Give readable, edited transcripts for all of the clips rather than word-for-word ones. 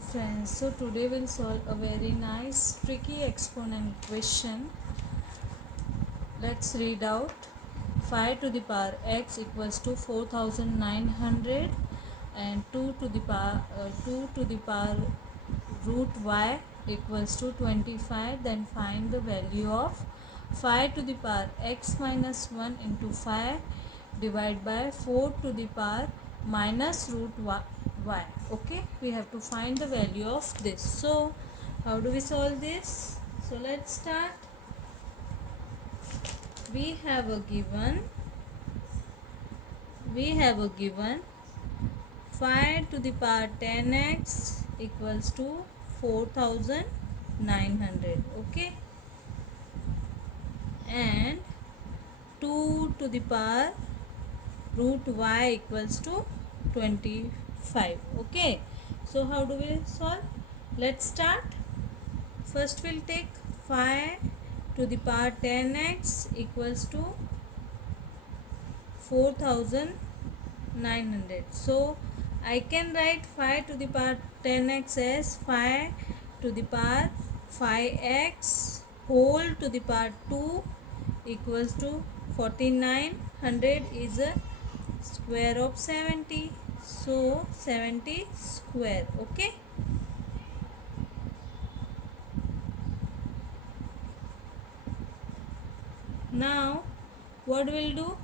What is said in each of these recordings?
Friends, so today we'll solve a very nice tricky exponent question. Let's read out. 5 to the power x equals to 4900 and 2 to the power root y equals to 25. Then find the value of 5 to the power x minus 1 into 5 divided by 4 to the power minus root y. Okay, we have to find the value of this. So how do we solve this? So let's start. We have a given 5 to the power 10x equals to 4900. Okay, and 2 to the power root y equals to 25. Okay, so how do we solve? Let's start. First we'll take 5 to the power 10x equals to 4900. So I can write 5 to the power 10x as 5 to the power 5x whole to the power 2 equals to 4900 is a square of 70. So 70 square. Okay. Now what we'll do?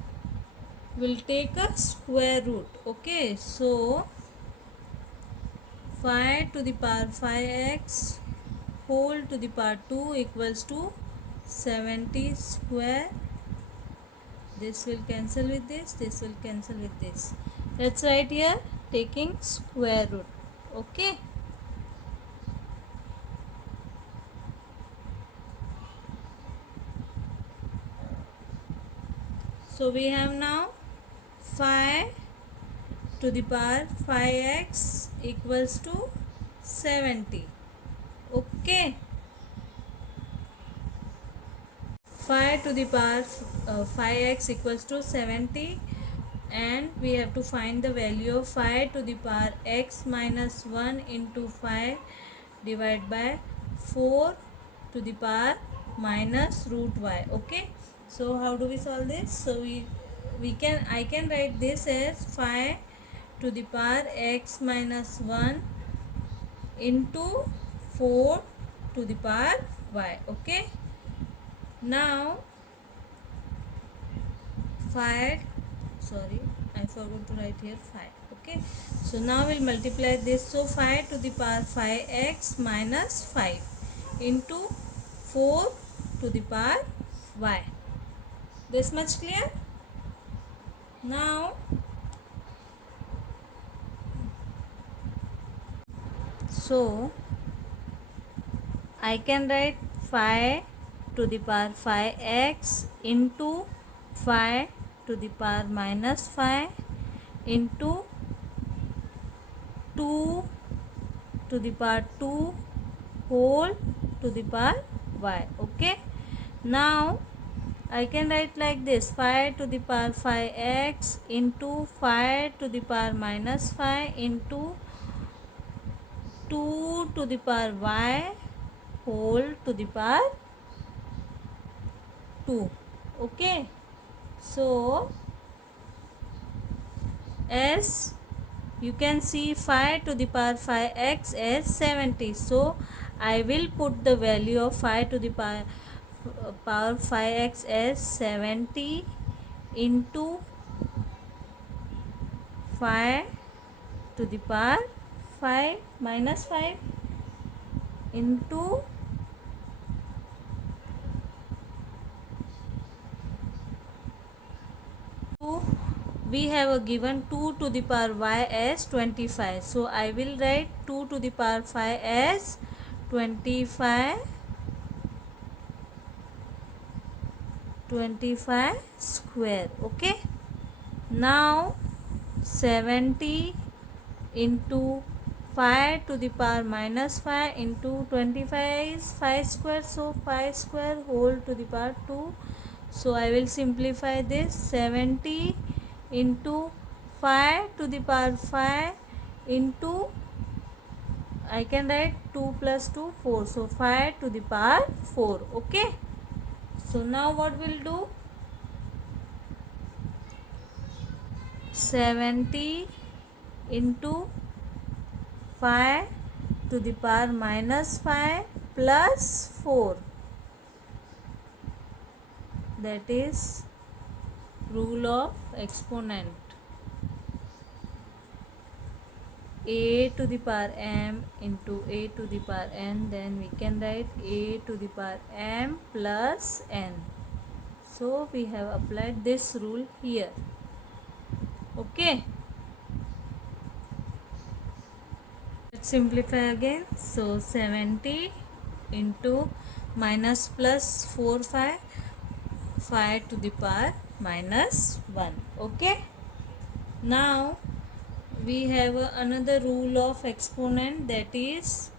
We'll take a square root. Okay. So 5 to the power 5x whole to the power 2 equals to 70 square. This will cancel with this. This will cancel with this. Let's write here taking square root. Okay. So we have now 5 to the power 5x equals to 70. Okay. 5 to the power 5x equals to 70, and we have to find the value of 5 to the power x minus 1 into 5 divided by 4 to the power minus root y. Okay, so how do we solve this? So I can write this as 5 to the power x minus 1 into 4 to the power y. Okay, now 5, sorry, I forgot to write here 5. Okay, so now we'll multiply this. So 5 to the power 5x minus 5 into 4 to the power y. This much clear? Now so I can write 5 to the power 5x into 5 to the power minus 5 into 2 to the power 2 whole to the power y. Okay, now I can write like this: 5 to the power 5x into 5 to the power minus 5 into 2 to the power y whole to the power 2. Okay, so as you can see, 5 to the power 5x as 70. So I will put the value of 5 to the power 5x as 70 into 5 to the power 5 minus 5 into we have a given 2 to the power y as 25. So I will write 2 to the power 5 as 25 square. Okay, now 70 into 5 to the power minus 5 into 25 is 5 square. So 5 square whole to the power 2. So I will simplify this: 70 into 5 to the power 5 into I can write 2 plus 2 4. So 5 to the power 4. Okay. So now what we'll do? 70 into 5 to the power minus 5 plus 4. That is rule of exponent. A to the power m into a to the power n, then we can write a to the power m plus n. So we have applied this rule here. Okay. Let's simplify again. So 70 into minus plus 4 5 to the power minus 1. Okay. Now we have another rule of exponent, that is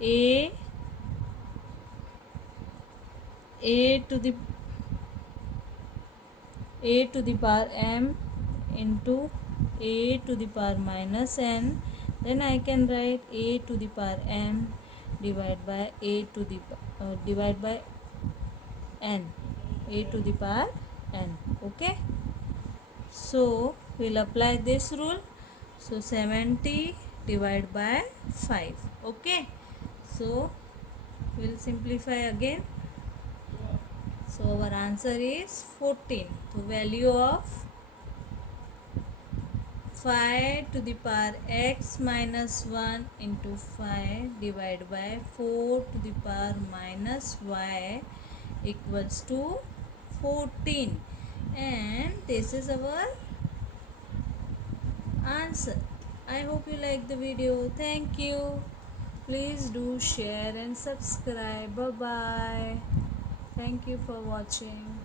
a to the power m into a to the power minus n. Then I can write a to the power m divided by divide by n, a to the power n. Okay. So we'll apply this rule. So 70 divided by 5. Okay. So we'll simplify again. So our answer is 14. So value of 5 to the power x minus 1 into 5 divided by 4 to the power minus y equals to 14. And this is our answer. I hope you like the video. Thank you. Please do share and subscribe. Bye bye. Thank you for watching.